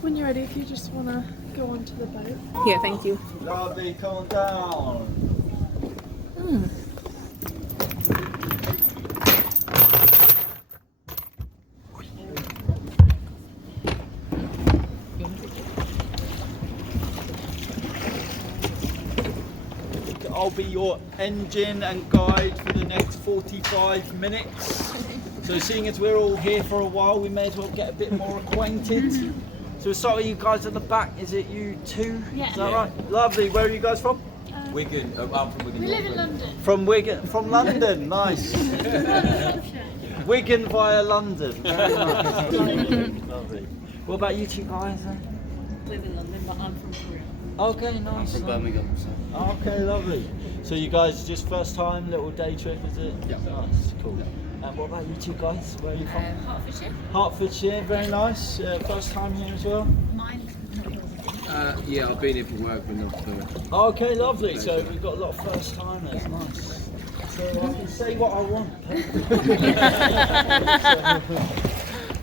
When you're ready, if you just want to go onto the boat. Here, thank you. Lovely, calm down. I'll be your engine and guide for the next 45 minutes. So seeing as we're all here for a while, we may as well get a bit more acquainted. So we'll start with you guys at the back. Is it you two? Yeah. Is that right? Lovely. Where are you guys from? Wigan. I'm from Wigan. We live in London. From Wigan. From London. Nice. Wigan via London. Very nice. Lovely. What about you two guys? Live in London, but I'm from Korea. Okay, nice. From Birmingham. So. Okay, lovely. So you guys just first time, little day trip, is it? Yeah. Nice, cool. And what about you two guys? Where are you from? Hertfordshire. Hertfordshire, very nice. First time here as well? Mine. Yeah, I've been here for work, but not for. Okay, lovely. So we've got a lot of first timers, nice. So I can say what I want.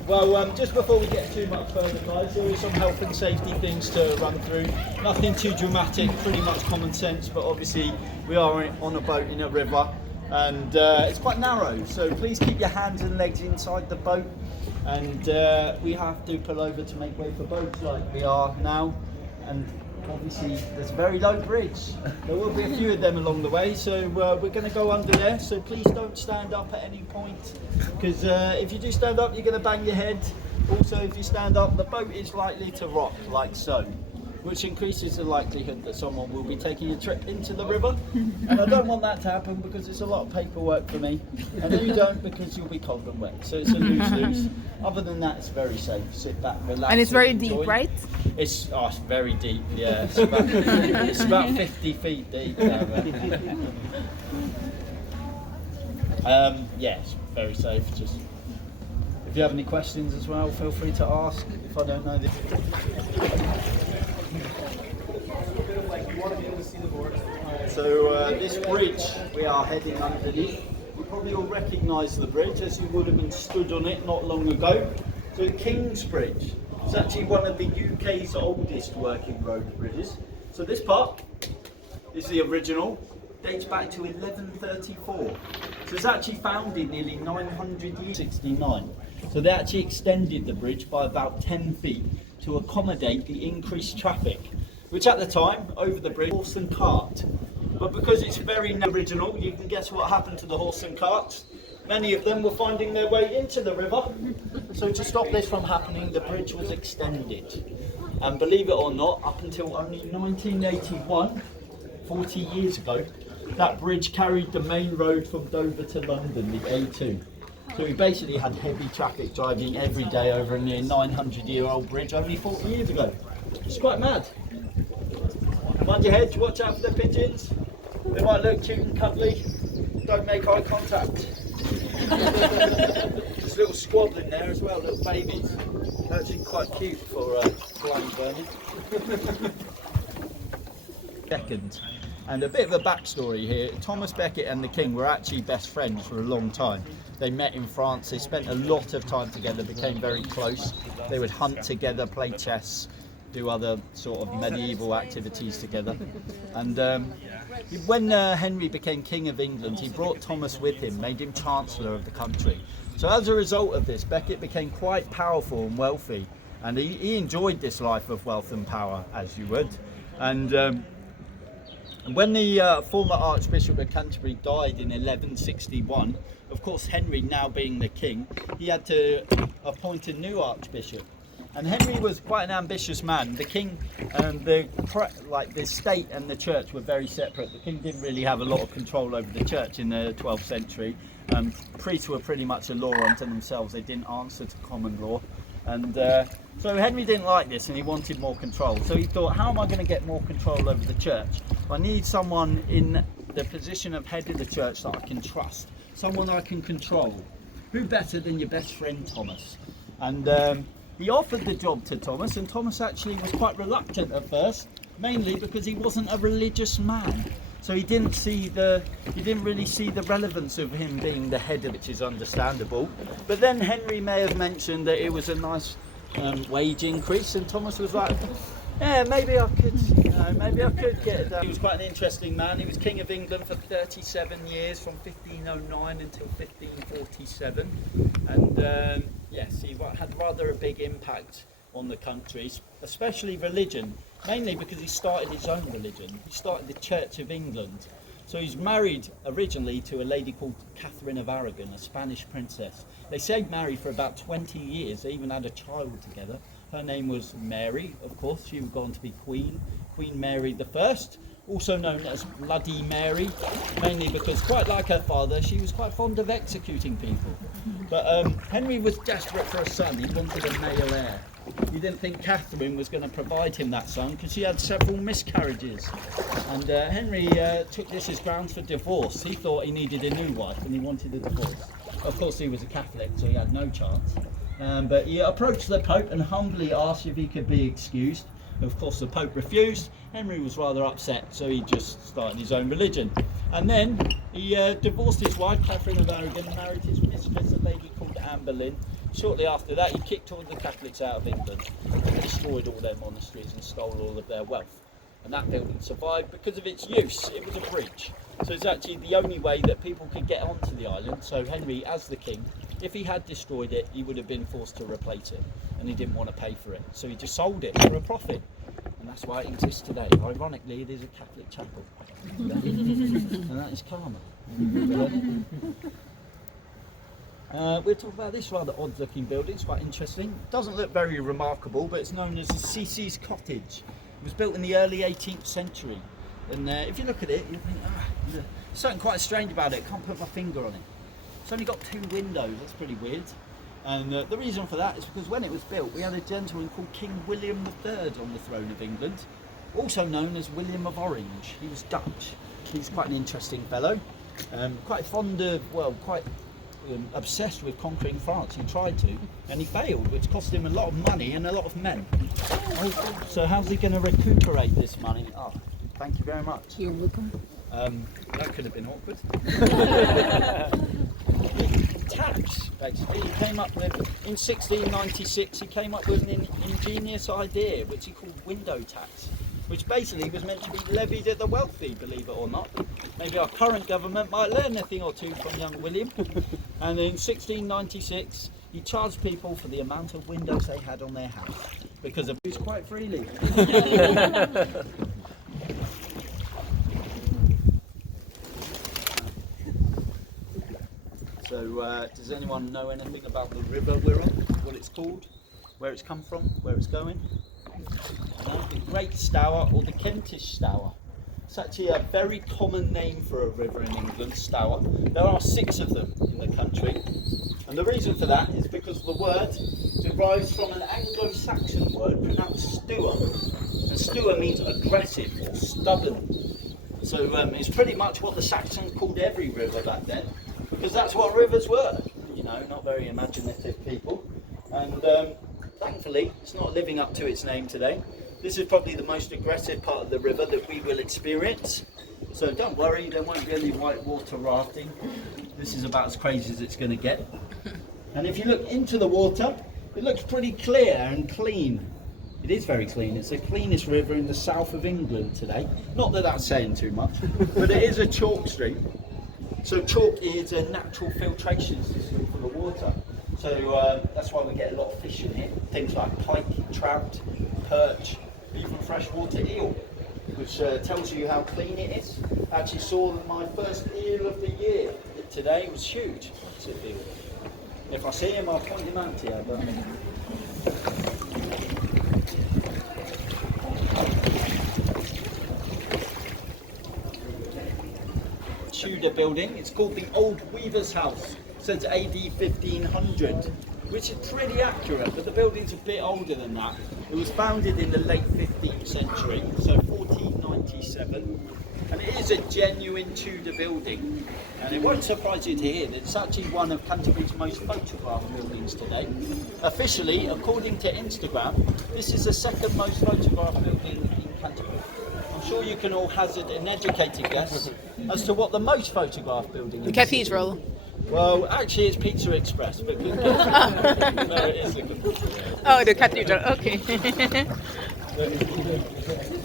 Well, just before we get too much further, guys, there are some health and safety things to run through. Nothing too dramatic, pretty much common sense, but obviously we are on a boat in a river and it's quite narrow, so please keep your hands and legs inside the boat, and we have to pull over to make way for boats like we are now, and obviously there's a very low bridge. There will be a few of them along the way, so we're going to go under there, so please don't stand up at any point, because if you do stand up you're going to bang your head. Also, if you stand up, the boat is likely to rock like so, which increases the likelihood that someone will be taking a trip into the river, and I don't want that to happen because it's a lot of paperwork for me, and you don't because you'll be cold and wet, so it's a lose-lose. Other than that, it's very safe. Sit back, relax. And it's very enjoy. deep, right? It's very deep, yeah. It's about 50 feet deep. Yeah, it's very safe. Just if you have any questions as well, feel free to ask. If I don't know this. So this bridge we are heading underneath. You probably all recognise the bridge as you would have been stood on it not long ago. So King's Bridge. It's actually one of the UK's oldest working road bridges. So this part is the original, dates back to 1134. So it's actually founded nearly 900 years, 69. So they actually extended the bridge by about 10 feet to accommodate the increased traffic, which at the time, over the bridge, horse and cart. But because it's very original, you can guess what happened to the horse and carts. Many of them were finding their way into the river. So to stop this from happening, the bridge was extended. And believe it or not, up until only 1981, 40 years ago, that bridge carried the main road from Dover to London, the A2. So we basically had heavy traffic driving every day over a near 900-year-old bridge only 40 years ago. It's quite mad. Mind your head, watch out for the pigeons. They might look cute and cuddly. Don't make eye contact. There's a little squad in there as well, little babies. They're actually quite cute for blind burning. Second. And a bit of a backstory here. Thomas Becket and the King were actually best friends for a long time. They met in France, they spent a lot of time together, became very close. They would hunt together, play chess, do other sort of medieval activities together. And when Henry became King of England, he brought Thomas with him, made him Chancellor of the country. So as a result of this, Becket became quite powerful and wealthy, and he enjoyed this life of wealth and power, as you would. And when the former Archbishop of Canterbury died in 1161, of course Henry, now being the king, he had to appoint a new Archbishop. And Henry was quite an ambitious man. The king and the state and the church were very separate. The king didn't really have a lot of control over the church in the 12th century. Priests were pretty much a law unto themselves. They didn't answer to common law. And so Henry didn't like this and he wanted more control. So he thought, how am I going to get more control over the church? I need someone in the position of head of the church that I can trust, someone I can control. Who better than your best friend Thomas? And he offered the job to Thomas, and Thomas actually was quite reluctant at first, mainly because he wasn't a religious man. So he didn't really see the relevance of him being the head of it, which is understandable. But then Henry may have mentioned that it was a nice wage increase, and Thomas was like, yeah, maybe I could, maybe I could get it done. He was quite an interesting man. He was King of England for 37 years, from 1509 until 1547, and yes, he had rather a big impact on the country, especially religion, mainly because he started his own religion. He started the Church of England. So he's married originally to a lady called Catherine of Aragon, a Spanish princess. They stayed married for about 20 years. They even had a child together. Her name was Mary, of course. She would go on to be Queen Mary I, also known as Bloody Mary, mainly because, quite like her father, she was quite fond of executing people. But Henry was desperate for a son. He wanted a male heir. He didn't think Catherine was going to provide him that son because she had several miscarriages. And Henry took this as grounds for divorce. He thought he needed a new wife and he wanted a divorce. Of course, he was a Catholic, so he had no chance. But he approached the Pope and humbly asked if he could be excused. Of course, the Pope refused. Henry was rather upset, so he just started his own religion. And then he divorced his wife, Catherine of Aragon, and married his mistress, a lady called Anne Boleyn. Shortly after that, he kicked all the Catholics out of England, and destroyed all their monasteries and stole all of their wealth. And that building survived because of its use. It was a bridge. So it's actually the only way that people could get onto the island. So Henry, as the king, if he had destroyed it, he would have been forced to replace it, and he didn't want to pay for it. So he just sold it for a profit. And that's why it exists today. Ironically, it is a Catholic chapel. And that is karma. We'll talk about this rather odd looking building. It's quite interesting. It doesn't look very remarkable, but it's known as the Cece's Cottage. It was built in the early 18th century. And if you look at it, you think, there's something quite strange about it. I can't put my finger on it. It's only got 2 windows. That's pretty weird. And the reason for that is because when it was built, we had a gentleman called King William III on the throne of England, also known as William of Orange. He was Dutch. He's quite an interesting fellow. Quite fond of, well, quite obsessed with conquering France. He tried to, and he failed, which cost him a lot of money and a lot of men. So how's he going to recuperate this money? Oh, thank you very much. You're welcome. That could have been awkward. Tax, basically, he came up with, in 1696, he came up with an ingenious idea, which he called window tax, which basically was meant to be levied at the wealthy, believe it or not. Maybe our current government might learn a thing or two from young William. And in 1696, he charged people for the amount of windows they had on their house, because of use quite freely. So, does anyone know anything about the river we're on? What it's called? Where it's come from? Where it's going? The Great Stour, or the Kentish Stour. It's actually a very common name for a river in England, Stour. There are 6 of them in the country. And the reason for that is because the word derives from an Anglo-Saxon word pronounced stewer. And stewer means aggressive or stubborn. So it's pretty much what the Saxons called every river back then, because that's what rivers were, you know, not very imaginative people. And thankfully, it's not living up to its name today. This is probably the most aggressive part of the river that we will experience. So don't worry, there won't be any whitewater rafting. This is about as crazy as it's going to get. And if you look into the water, it looks pretty clear and clean. It is very clean. It's the cleanest river in the south of England today. Not that that's saying too much, but it is a chalk stream. So chalk is a natural filtration system for the water. So that's why we get a lot of fish in here. Things like pike, trout, perch, even freshwater eel, which tells you how clean it is. I actually saw my first eel of the year today. It was huge. If I see him, I'll point him out to you. But... Tudor building. It's called the Old Weaver's House. It says AD 1500, which is pretty accurate, but the building's a bit older than that. It was founded in the late 15th century, so 1497, and it is a genuine Tudor building. And it won't surprise you to hear that it's actually one of Canterbury's most photographed buildings today. Officially, according to Instagram, this is the 2nd most photographed building in Canterbury. I'm sure you can all hazard an educated guess as to what the most photographed building is. The cathedral. Well, actually, it's Pizza Express, but no, it is the cathedral. Oh, the cathedral. Okay.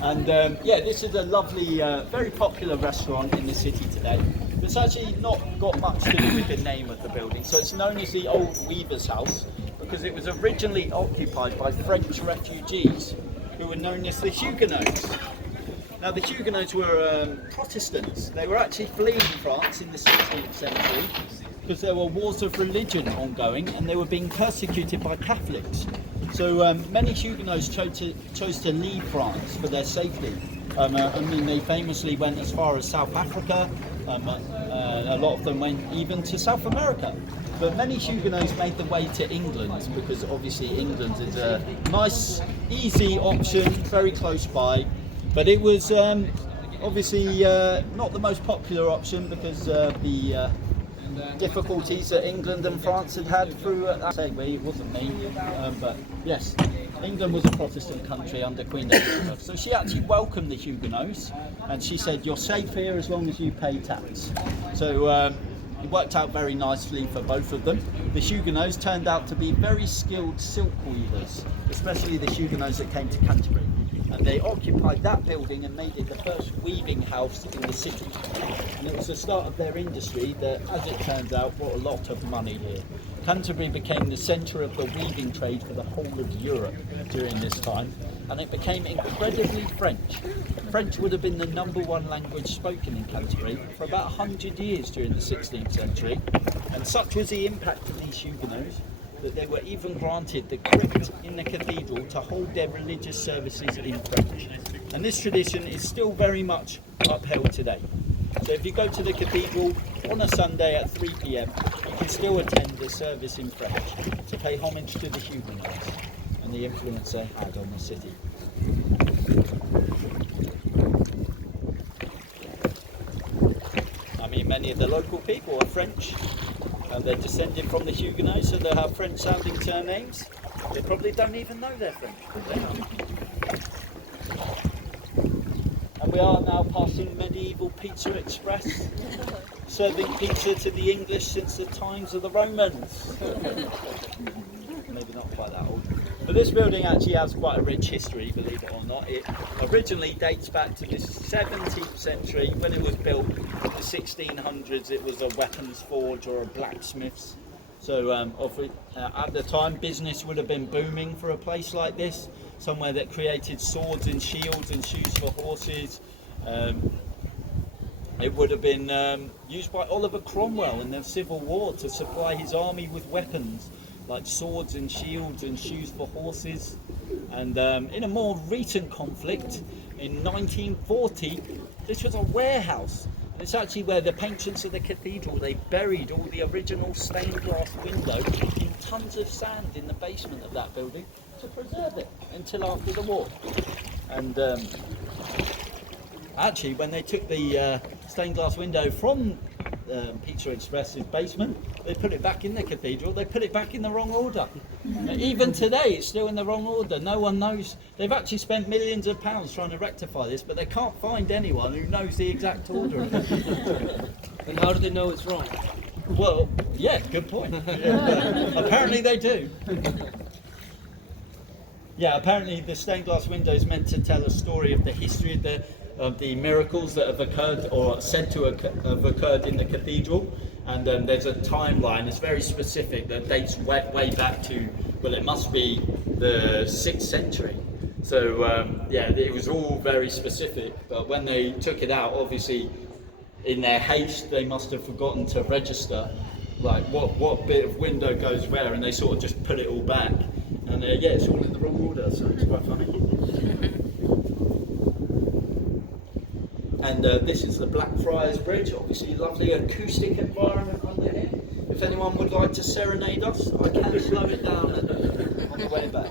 And yeah, this is a lovely, very popular restaurant in the city today. It's actually not got much to do with the name of the building. So it's known as the Old Weaver's House because it was originally occupied by French refugees who were known as the Huguenots. Now the Huguenots were Protestants. They were actually fleeing France in the 16th century because there were wars of religion ongoing and they were being persecuted by Catholics. So many Huguenots chose to leave France for their safety. I mean, they famously went as far as South Africa. A lot of them went even to South America. But many Huguenots made the way to England because obviously England is a nice, easy option, very close by. But it was obviously not the most popular option because the difficulties that England and France had through, I say we, it wasn't me, but yes, England was a Protestant country under Queen Elizabeth. So she actually welcomed the Huguenots and she said, you're safe here as long as you pay tax. So it worked out very nicely for both of them. The Huguenots turned out to be very skilled silk weavers, especially the Huguenots that came to Canterbury. And they occupied that building and made it the first weaving house in the city. And it was the start of their industry that, as it turns out, brought a lot of money here. Canterbury became the centre of the weaving trade for the whole of Europe during this time, and it became incredibly French. French would have been the #1 language spoken in Canterbury for about 100 years during the 16th century, and such was the impact of these Huguenots that they were even granted the crypt in the cathedral to hold their religious services in French. And this tradition is still very much upheld today. So if you go to the cathedral on a Sunday at 3 p.m, you can still attend the service in French to pay homage to the Huguenots and the influence they had on the city. I mean, many of the local people are French. And they're descended from the Huguenots, so they have French-sounding surnames. They probably don't even know they're French, but they are. And we are now passing medieval Pizza Express, serving pizza to the English since the times of the Romans. Maybe not quite that old. But this building actually has quite a rich history, believe it or not. It originally dates back to the 17th century. When it was built in the 1600s, it was a weapons forge or a blacksmith's. So at the time, business would have been booming for a place like this, somewhere that created swords and shields and shoes for horses. It would have been used by Oliver Cromwell in the Civil War to supply his army with weapons like swords and shields and shoes for horses. And in a more recent conflict in 1940, this was a warehouse. And it's actually where the patrons of the cathedral, they buried all the original stained glass windows in tons of sand in the basement of that building to preserve it until after the war. And actually, when they took the stained glass window from Pizza Express's basement, they put it back in the cathedral. They put it back in the wrong order. Even today, it's still in the wrong order. No one knows. They've actually spent millions of pounds trying to rectify this, but they can't find anyone who knows the exact order of it. And how do they know it's wrong? Well, yeah, good point. Apparently they do. Yeah, apparently the stained glass window is meant to tell a story of the history of the miracles that have occurred or said to have occurred in the cathedral. And there's a timeline, it's very specific, that dates way back to, well, it must be the 6th century. So yeah, it was all very specific, but when they took it out, obviously in their haste, they must have forgotten to register like what bit of window goes where, and they sort of just put it all back. And yeah, it's all in the wrong order, so it's quite funny. And this is the Blackfriars Bridge, obviously lovely acoustic environment under here. If anyone would like to serenade us, I can slow it down on the way back.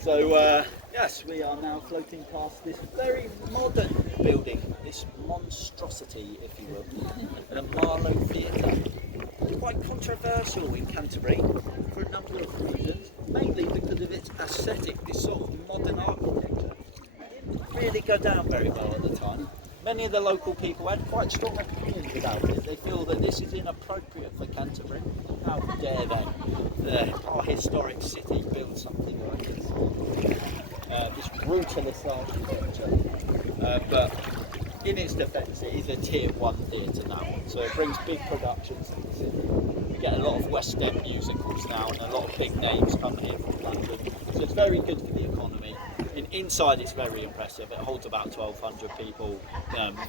So yes, we are now floating past this very modern building, this monstrosity, if you will, the Marlow Theatre. It's quite controversial in Canterbury for a number of reasons, mainly because of its aesthetic, this sort of modern architecture. It didn't really go down very well at the time. many of the local people had quite strong opinions about it. They feel that this is inappropriate for Canterbury. How dare they, our historic city, build something like this? This brutalist architecture. But in its defence, it is a tier 1 theatre now, so it brings big productions to the city. We get a lot of West End musicals now, and a lot of big names come here from London, so it's very good for the economy. And inside it's very impressive. It holds about 1,200 people,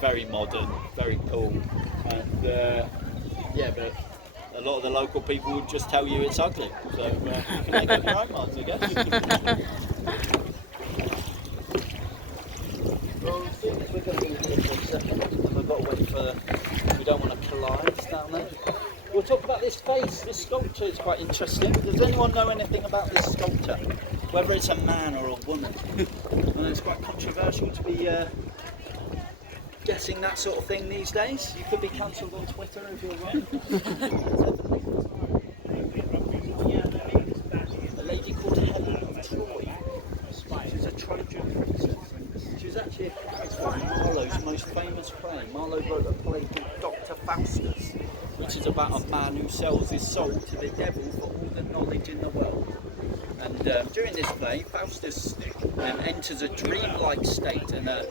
very modern, very cool, and yeah, but a lot of the local people would just tell you it's ugly, so you can make up your own minds, I guess. Well, seeing as we're going to be here for a second, and we've got to wait for, we don't want to collide down there. We'll talk about this face. This sculpture is quite interesting. Does anyone know anything about this sculpture? Whether it's a man or a woman. And it's quite controversial to be guessing that sort of thing these days. You could be cancelled on Twitter if you're wrong. A lady called Helen of Troy. She's a Trojan princess. She was actually it's one of Marlowe's most famous play. Marlowe wrote a play called Dr. Faustus, which is about a man who sells his soul to the devil for all the knowledge in the world. And during this play, Faustus enters a dreamlike state, and a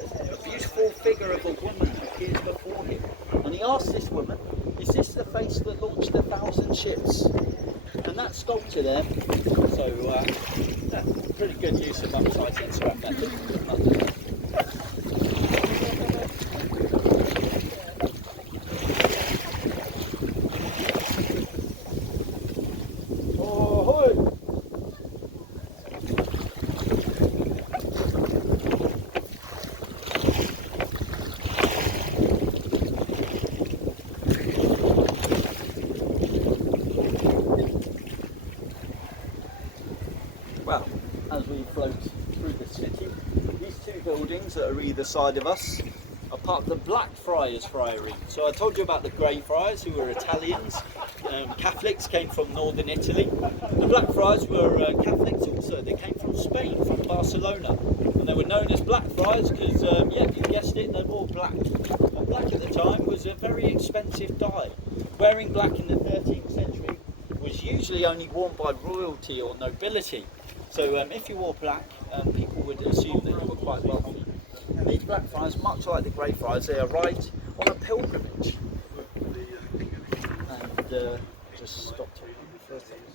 beautiful figure of a woman appears before him. And he asks this woman, "Is this the face that launched 1,000 ships?" And that sculpture there, so pretty good use of upside scrap method. Well, as we float through the city, these two buildings that are either side of us are part of the Blackfriars Friary. So I told you about the Grey Friars, who were Italians. Catholics, came from northern Italy. The Blackfriars were Catholics also. They came from Spain, from Barcelona. And they were known as Blackfriars because, yeah, you guessed it, they wore black. And black at the time was a very expensive dye. Wearing black in the 13th century was usually only worn by royalty or nobility. So if you wore black, people would assume that you were quite wealthy. And these Blackfriars, much like the Grey Friars, they arrived on a pilgrimage. And just stop talking for a second.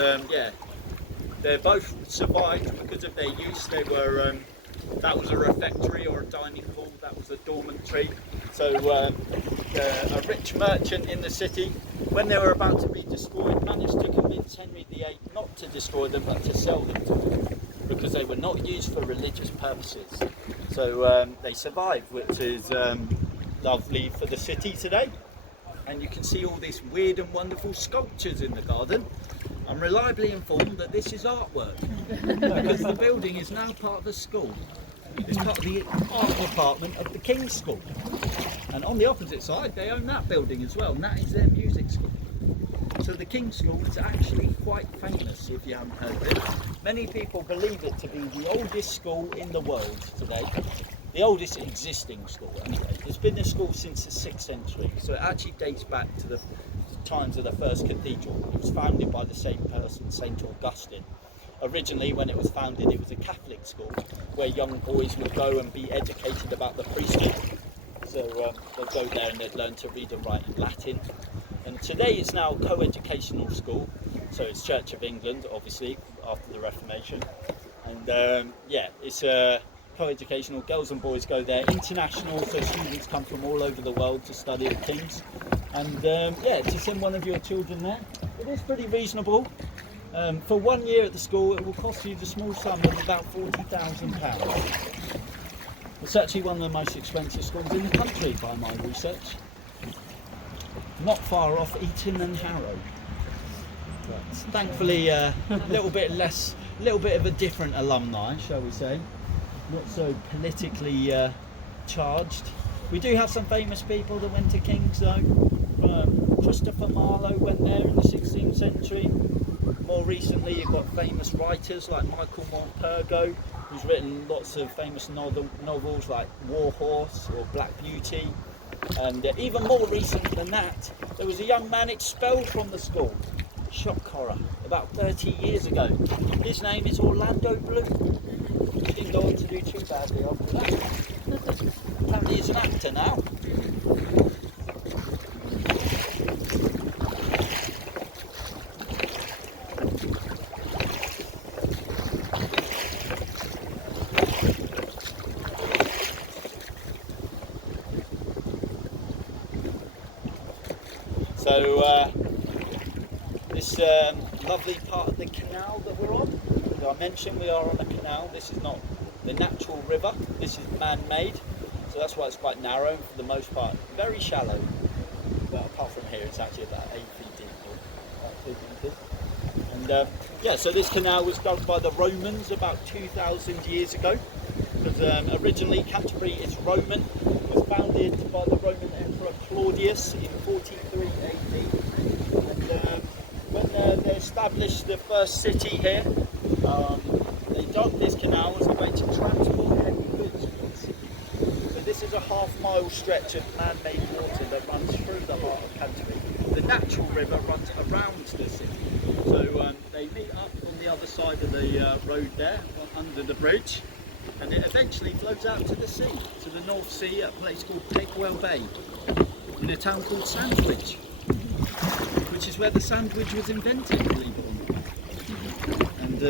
And yeah, they both survived because of their use. They were that was a refectory or a dining hall, that was a dormitory. So a rich merchant in the city, when they were about to be destroyed, managed to convince Henry VIII not to destroy them but to sell them to him, because they were not used for religious purposes. So they survived, which is lovely for the city today. And you can see all these weird and wonderful sculptures in the garden. I'm reliably informed that this is artwork, because the building is now part of a school. It's part of the art department of the King's School. And on the opposite side, they own that building as well, and that is their music school. So the King's School is actually quite famous, if you haven't heard of it. Many people believe it to be the oldest school in the world today. The oldest existing school, anyway. It's been a school since the 6th century, so it actually dates back to the times of the first cathedral. It was founded by the same person, St. Augustine. Originally, when it was founded, it was a Catholic school where young boys would go and be educated about the priesthood. So they'd go there and they'd learn to read and write in Latin. And today it's now a co-educational school, so it's Church of England, obviously, after the Reformation. And yeah, it's a co-educational, girls and boys go there, international, so students come from all over the world to study at King's. And yeah, to send one of your children there, it is pretty reasonable. For 1 year at the school, it will cost you the small sum of about £40,000. It's actually one of the most expensive schools in the country by my research. Not far off Eton and Harrow. But thankfully, a little bit of a different alumni, shall we say. Not so politically charged. We do have some famous people that went to King's though. Christopher Marlowe went there in the 16th century. more recently you've got famous writers like Michael Morpurgo, who's written lots of famous novels like War Horse or Black Beauty. And even more recent than that, there was a young man expelled from the school, shock horror, about 30 years ago. His name is Orlando Bloom. He didn't go on to do too badly after that. Apparently he's an actor now. So this lovely part of the canal that we're on, as I mentioned, we are on a canal. This is not the natural river, this is man-made, so that's why it's quite narrow for the most part, very shallow. But apart from here, it's actually about 8 feet deep, or about 2 meters. And yeah, so this canal was dug by the Romans about 2,000 years ago. Because originally Canterbury is Roman, was founded by the Roman Emperor Claudius in 43 AD. And when they established the first city here, they dug this canal as a way to transport heavy goods from the city. So this is a half-mile stretch of man-made water that runs through the heart of Canterbury. The natural river runs around the city. So they meet up on the other side of the road there, under the bridge. And it eventually flows out to the sea, to the North Sea, at a place called Pegwell Bay, in a town called Sandwich, which is where the sandwich was invented, believe it or not. And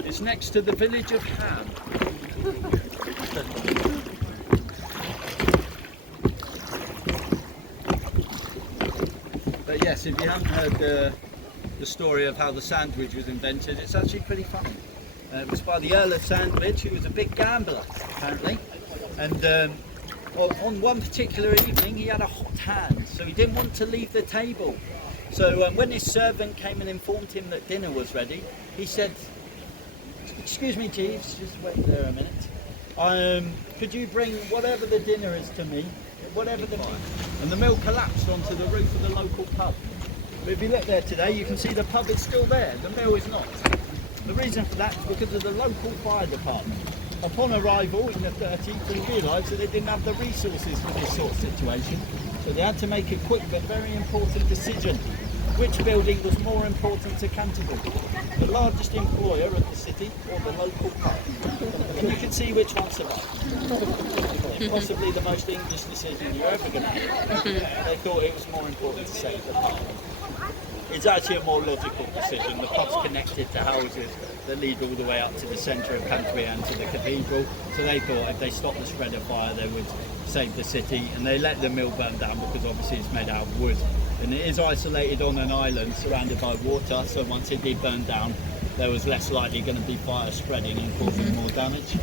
it's next to the village of Ham. But yes, if you haven't heard the story of how the sandwich was invented, it's actually pretty funny. It was by the Earl of Sandwich, who was a big gambler, apparently. And on one particular evening, he had a hot hand, so he didn't want to leave the table. So when his servant came and informed him that dinner was ready, he said, "Excuse me, Jeeves, just wait there a minute. Could you bring whatever the dinner is to me, whatever the meal?" And the meal collapsed onto the roof of the local pub. But if you look there today, you can see the pub is still there, the meal is not. The reason for that is because of the local fire department. Upon arrival in the 30s, they realised that they didn't have the resources for this sort of situation, so they had to make a quick but very important decision. Which building was more important to Canterbury? The largest employer of the city or the local pub? And you can see which one survived. Possibly the most English decision you're ever going to hear. They thought it was more important to save the pub. It's actually a more logical decision. The pub's connected to houses that lead all the way up to the centre of Canterbury and to the cathedral. So they thought if they stopped the spread of fire, they would save the city. And they let the mill burn down because obviously it's made out of wood. And it is isolated on an island surrounded by water. So once it did burn down, there was less likely going to be fire spreading and causing more damage.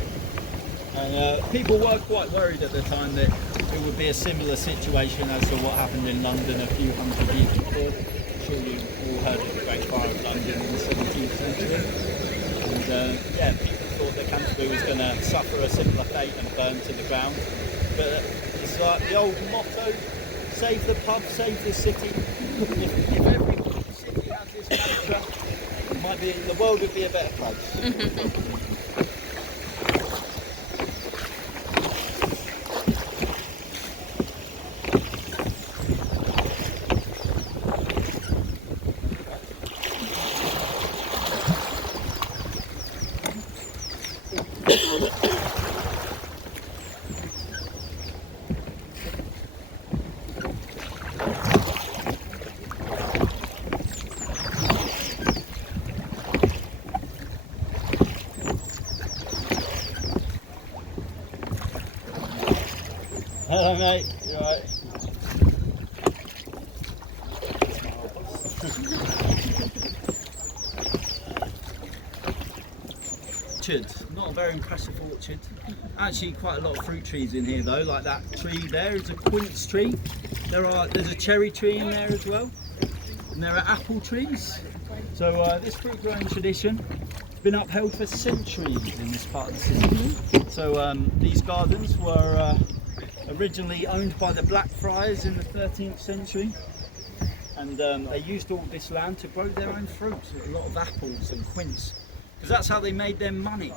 And people were quite worried at the time that it would be a similar situation as to what happened in London a few hundred years before. I'm sure you all heard of the Great Fire of London in the 17th century. And yeah, people thought that Canterbury was going to suffer a similar fate and burn to the ground. But it's like the old motto, save the pub, save the city. If every city has this mantra, the world would be a better place. Hello mate, you alright? Orchard, not a very impressive orchard. Actually quite a lot of fruit trees in here though, like that tree there is a quince tree. There's a cherry tree in there as well. And there are apple trees. So this fruit growing tradition has been upheld for centuries in this part of the city. So these gardens were originally owned by the Blackfriars in the 13th century, and they used all this land to grow their own fruits, a lot of apples and quince, because that's how they made their money.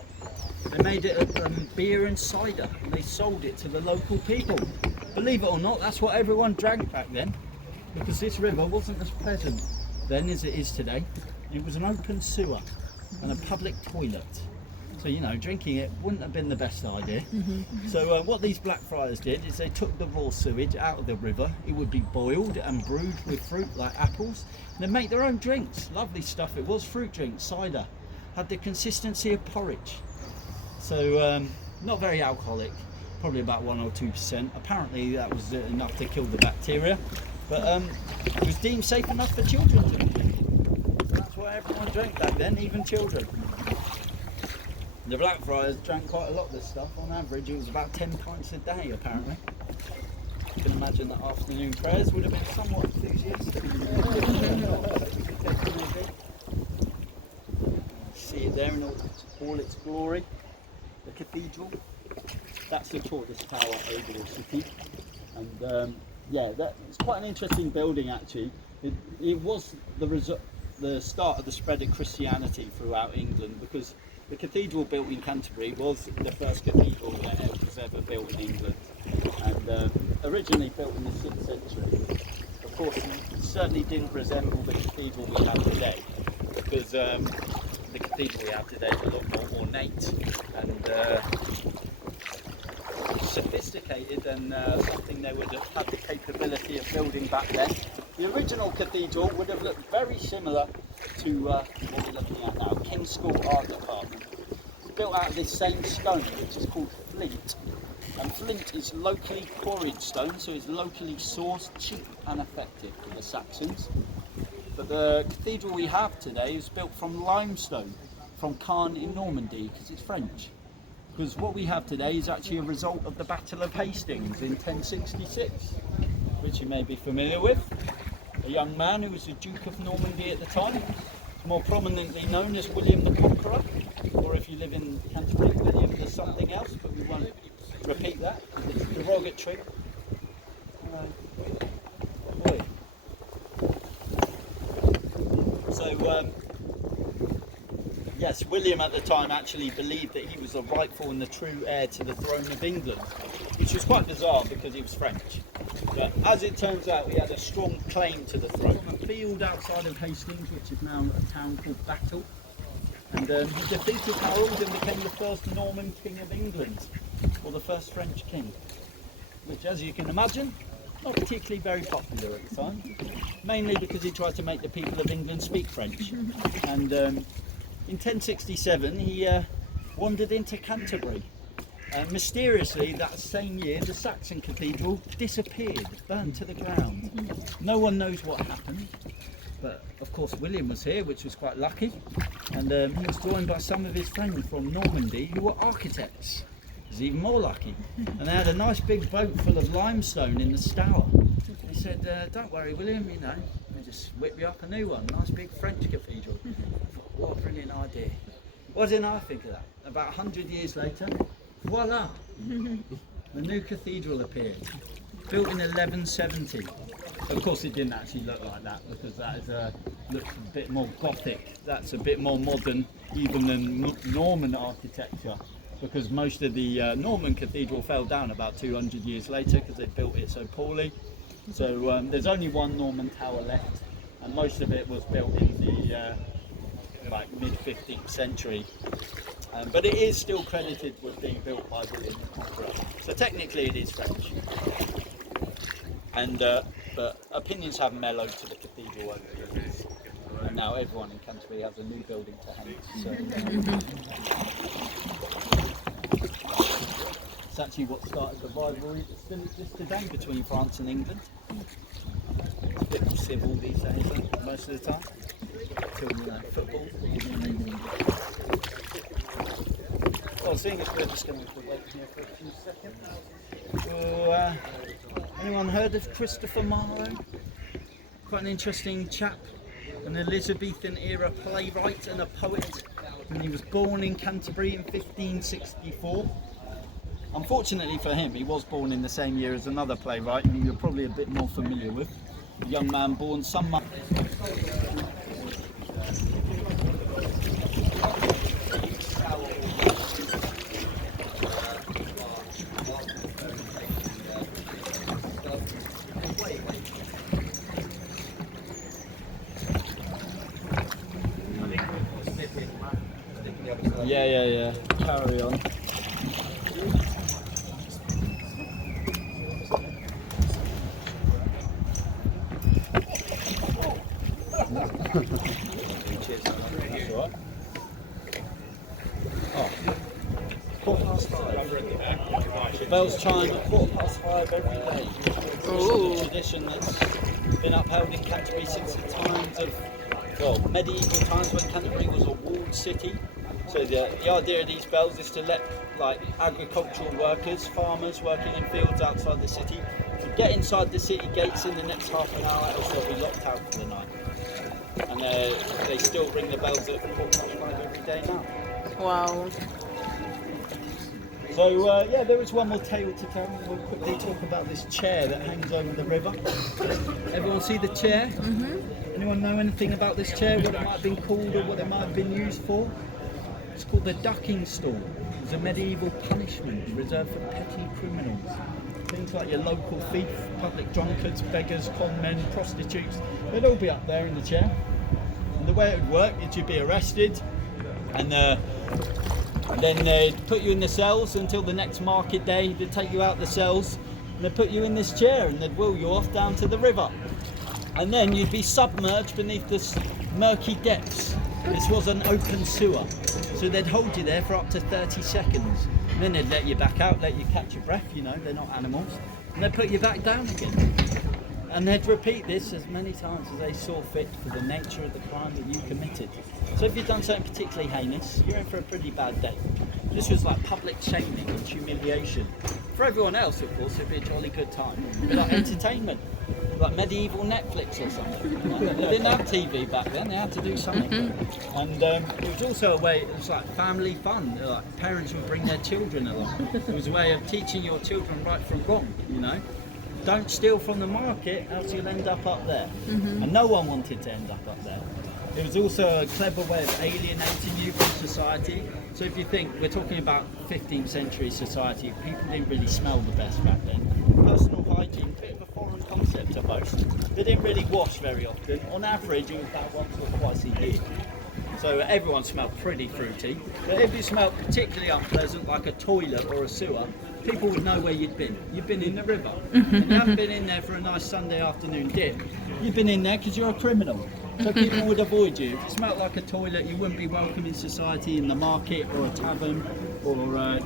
They made it beer and cider, and they sold it to the local people. Believe it or not, that's what everyone drank back then, because this river wasn't as pleasant then as it is today. It was an open sewer and a public toilet. So, you know, drinking it wouldn't have been the best idea. So what these Blackfriars did is they took the raw sewage out of the river. It would be boiled and brewed with fruit like apples, and they make their own drinks. Lovely stuff it was, fruit drink, cider. Had the consistency of porridge. So not very alcoholic, probably about 1 or 2%. Apparently that was enough to kill the bacteria, but it was deemed safe enough for children to drink. That's why everyone drank back then, even children. The Blackfriars drank quite a lot of this stuff. On average, it was about 10 pints a day, apparently. You can imagine that afternoon prayers would have been somewhat enthusiastic. See it there in all its glory. The cathedral. That's the tallest tower over the city. And yeah, it's quite an interesting building actually. It was the start of the spread of Christianity throughout England, because the cathedral built in Canterbury was the first cathedral that was ever built in England, and originally built in the 6th century. Of course, it certainly didn't resemble the cathedral we have today, because the cathedral we have today is a lot more ornate and sophisticated than something they would have had the capability of building back then. The original cathedral would have looked very similar to what we're looking at now, King's School Art Department. It's built out of this same stone, which is called flint. And flint is locally quarried stone, so it's locally sourced, cheap and effective for the Saxons. But the cathedral we have today is built from limestone, from Caen in Normandy, because it's French. Because what we have today is actually a result of the Battle of Hastings in 1066, which you may be familiar with. A young man who was the Duke of Normandy at the time, more prominently known as William the Conqueror, or if you live in Canterbury, William the something else, but we won't repeat that because it's derogatory. Boy. So, yes, William at the time actually believed that he was the rightful and the true heir to the throne of England, which was quite bizarre because he was French. But as it turns out, he had a strong claim to the throne. A field outside of Hastings, which is now a town called Battle, and he defeated Harold and became the first Norman king of England, or the first French king, which, as you can imagine, not particularly very popular at the time, mainly because he tried to make the people of England speak French. And in 1067 he wandered into Canterbury. Mysteriously, that same year, the Saxon cathedral disappeared, burnt to the ground. No one knows what happened, but of course William was here, which was quite lucky, and he was joined by some of his friends from Normandy who were architects. It was even more lucky, and they had a nice big boat full of limestone in the Stour. They said, "Don't worry, William, you know, we'll just whip you up a new one, nice big French cathedral." I thought, what a brilliant idea. What didn't I think of that? About 100 years later, voila! The new cathedral appeared, built in 1170. Of course, it didn't actually look like that, because that is looks a bit more Gothic. That's a bit more modern, even than Norman architecture, because most of the Norman cathedral fell down about 200 years later because they built it so poorly. So there's only one Norman tower left, and most of it was built in the like mid-15th century. But it is still credited with being built by William the Conqueror. So technically it is French. And but opinions have mellowed to the cathedral over the years. And now everyone in Canterbury has a new building to hang. So it's actually what started the rivalry that still exists today between France and England. It's a bit more civil these days, though, most of the time. Till, you know, football. Well, seeing as we're just going to wait here for a few seconds. So, anyone heard of Christopher Marlowe? Quite an interesting chap, an Elizabethan era playwright and a poet. And he was born in Canterbury in 1564. Unfortunately for him, he was born in the same year as another playwright who you're probably a bit more familiar with, young man born some month. Yeah. Carry on. That's all right. Oh. 5:15. The bells chime at 5:15 every day. It's a tradition that's been upheld in Canterbury since the times of, well, medieval times when Canterbury was a walled city. So the idea of these bells is to let like agricultural workers, farmers working in fields outside the city, get inside the city gates in the next half an hour, else they'll be locked out for the night. And they still ring the bells at 5:15 every day now. Wow. So yeah, there was one more tale to tell. We'll quickly talk about this chair that hangs over the river. Everyone see the chair? Mm-hmm. Anyone know anything about this chair? What it might have been called or what it might have been used for? It's called the ducking stool. It was a medieval punishment reserved for petty criminals. Things like your local thief, public drunkards, beggars, con men, prostitutes, they'd all be up there in the chair. And the way it would work is you'd be arrested and then they'd put you in the cells until the next market day. They'd take you out the cells and they'd put you in this chair and they'd wheel you off down to the river. And then you'd be submerged beneath this murky depths. This was an open sewer. So they'd hold you there for up to 30 seconds. And then they'd let you back out, let you catch your breath, you know, they're not animals. And they'd put you back down again. And they'd repeat this as many times as they saw fit for the nature of the crime that you committed. So if you've done something particularly heinous, you're in for a pretty bad day. This was like public shaming and humiliation. For everyone else, of course, it'd be a jolly good time. It'd be like entertainment, like medieval Netflix or something. You know? They didn't have TV back then, they had to do something. And it was also a way, it was like family fun. Like parents would bring their children along. It was a way of teaching your children right from wrong, you know. Don't steal from the market, else you'll end up there. And no one wanted to end up there. It was also a clever way of alienating you from society. So if you think, we're talking about 15th century society, people didn't really smell the best back then. Personal hygiene, a bit of a foreign concept to most. They didn't really wash very often. On average, it was about once or twice a year. So everyone smelled pretty fruity. But if you smelled particularly unpleasant, like a toilet or a sewer, people would know where you'd been. You'd been in the river. And you haven't been in there for a nice Sunday afternoon dip. You've been in there because you're a criminal. So people would avoid you. If it smelled like a toilet, you wouldn't be welcome in society, in the market or a tavern, or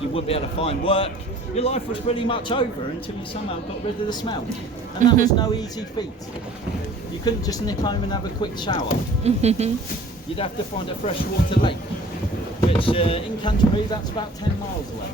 you wouldn't be able to find work. Your life was pretty much over until you somehow got rid of the smell. And that was no easy feat. You couldn't just nip home and have a quick shower. You'd have to find a freshwater lake, which in Canterbury, that's about 10 miles away.